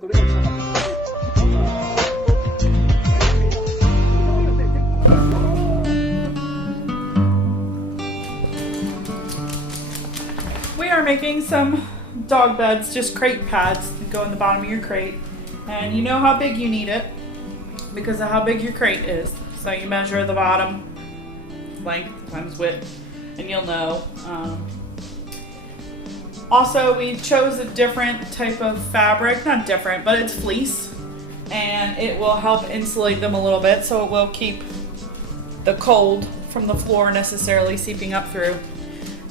We are making some dog beds, just crate pads that go in the bottom of your crate. And you know how big you need it because of how big your crate is. So you measure the bottom length times width and you'll know. Also, we chose a different type of fabric, not different, but it's fleece. And it will help insulate them a little bit so it will keep the cold from the floor necessarily seeping up through.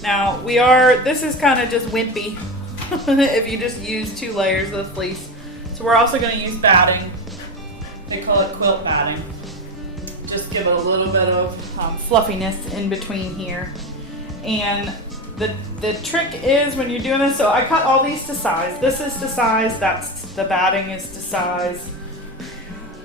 Now, this is kind of just wimpy if you just use 2 layers of fleece. So we're also going to use batting. They call it quilt batting. Just give it a little bit of fluffiness in between here. And the trick is when you're doing this, so I cut all these to size. This is to size, the batting is to size.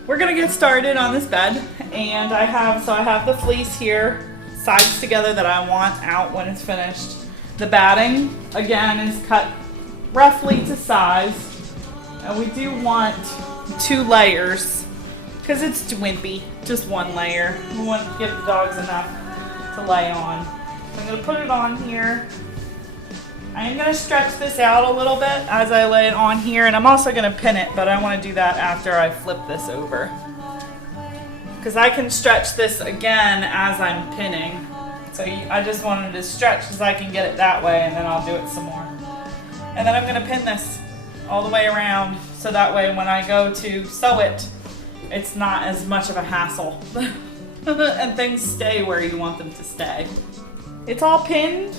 We're going to get started on this bed. And I have the fleece here, sides together that I want out when it's finished. The batting, again, is cut roughly to size. And we do want 2 layers because it's wimpy, just 1 layer. We want to give the dogs enough to lay on. So I'm going to put it on here. I am going to stretch this out a little bit as I lay it on here, and I'm also going to pin it, but I want to do that after I flip this over. Because I can stretch this again as I'm pinning. So I just wanted to stretch as I can get it that way, and then I'll do it some more. And then I'm going to pin this all the way around, so that way when I go to sew it, it's not as much of a hassle. And things stay where you want them to stay. It's all pinned,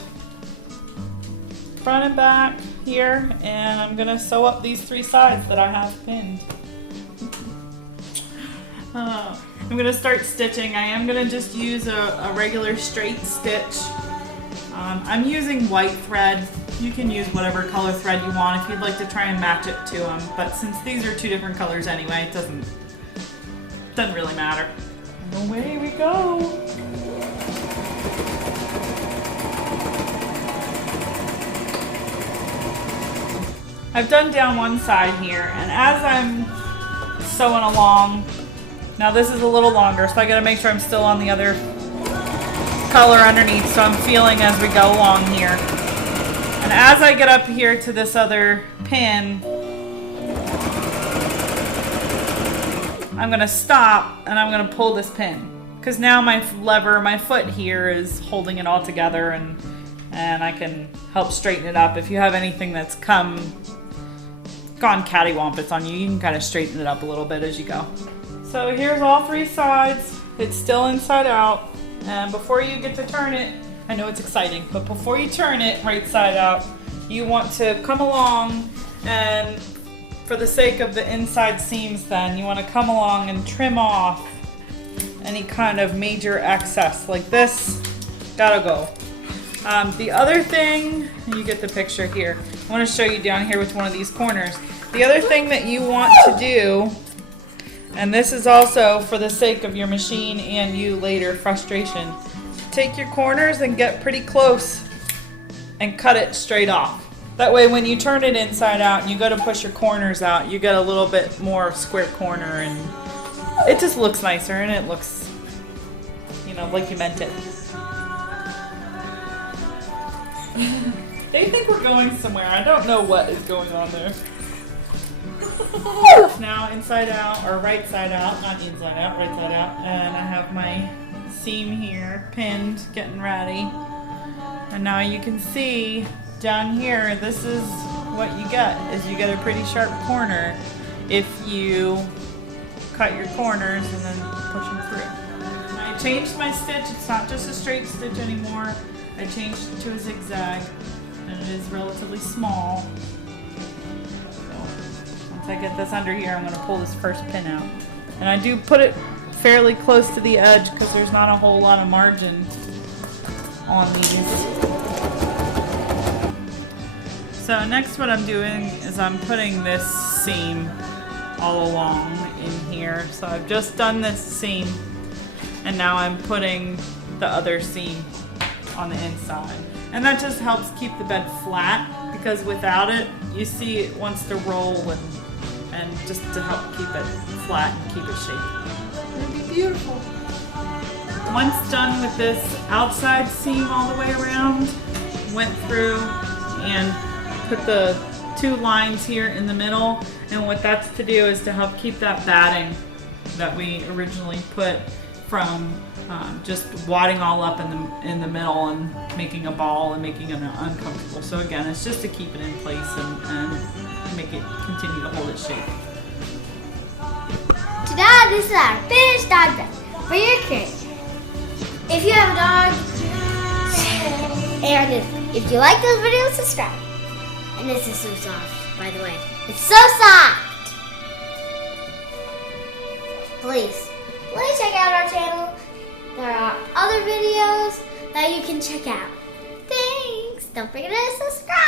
front and back here, and I'm going to sew up these 3 sides that I have pinned. I'm going to start stitching. I am going to just use a regular straight stitch. I'm using white thread. You can use whatever color thread you want if you'd like to try and match it to them. But since these are 2 different colors anyway, it doesn't really matter. And away we go. I've done down one side here, and as I'm sewing along, now this is a little longer, so I gotta make sure I'm still on the other color underneath, so I'm feeling as we go along here. And as I get up here to this other pin, I'm gonna stop and I'm gonna pull this pin. Because now my foot here is holding it all together, and I can help straighten it up. If you have anything that's gone cattywampus on you, you can kind of straighten it up a little bit as you go. So here's all 3 sides. It's still inside out. And before you get to turn it, I know it's exciting, but before you turn it right side out, you want to come along, and for the sake of the inside seams then, you want to come along and trim off any kind of major excess. Like this, gotta go. The other thing, you get the picture here. I want to show you down here with one of these corners. The other thing that you want to do, and this is also for the sake of your machine and you later frustration, take your corners and get pretty close and cut it straight off. That way when you turn it inside out and you go to push your corners out, you get a little bit more square corner, and it just looks nicer, and it looks, like you meant it. They think we're going somewhere. I don't know what is going on there. Now inside out, or right side out, not inside out, right side out, and I have my seam here pinned, getting ready. And now you can see down here, this is what you get, is you get a pretty sharp corner if you cut your corners and then push them through. I changed my stitch. It's not just a straight stitch anymore. I changed it to a zigzag, and it is relatively small. I get this under here, I'm going to pull this first pin out. And I do put it fairly close to the edge because there's not a whole lot of margin on these. So next what I'm doing is I'm putting this seam all along in here. So I've just done this seam, and now I'm putting the other seam on the inside. And that just helps keep the bed flat, because without it, you see it wants to roll and just to help keep it flat and keep it shaped. It'll be beautiful. Once done with this outside seam all the way around, went through and put the 2 lines here in the middle, and what that's to do is to help keep that batting that we originally put from just wadding all up in the middle and making a ball and making it uncomfortable. So again, it's just to keep it in place and make it continue to hold its shape. Ta-da! This is our finished dog bed for your crate. If you have a dog, and if you like this video, subscribe. And this is so soft, by the way. It's so soft! Please check out our channel. There are other videos that you can check out. Thanks! Don't forget to subscribe.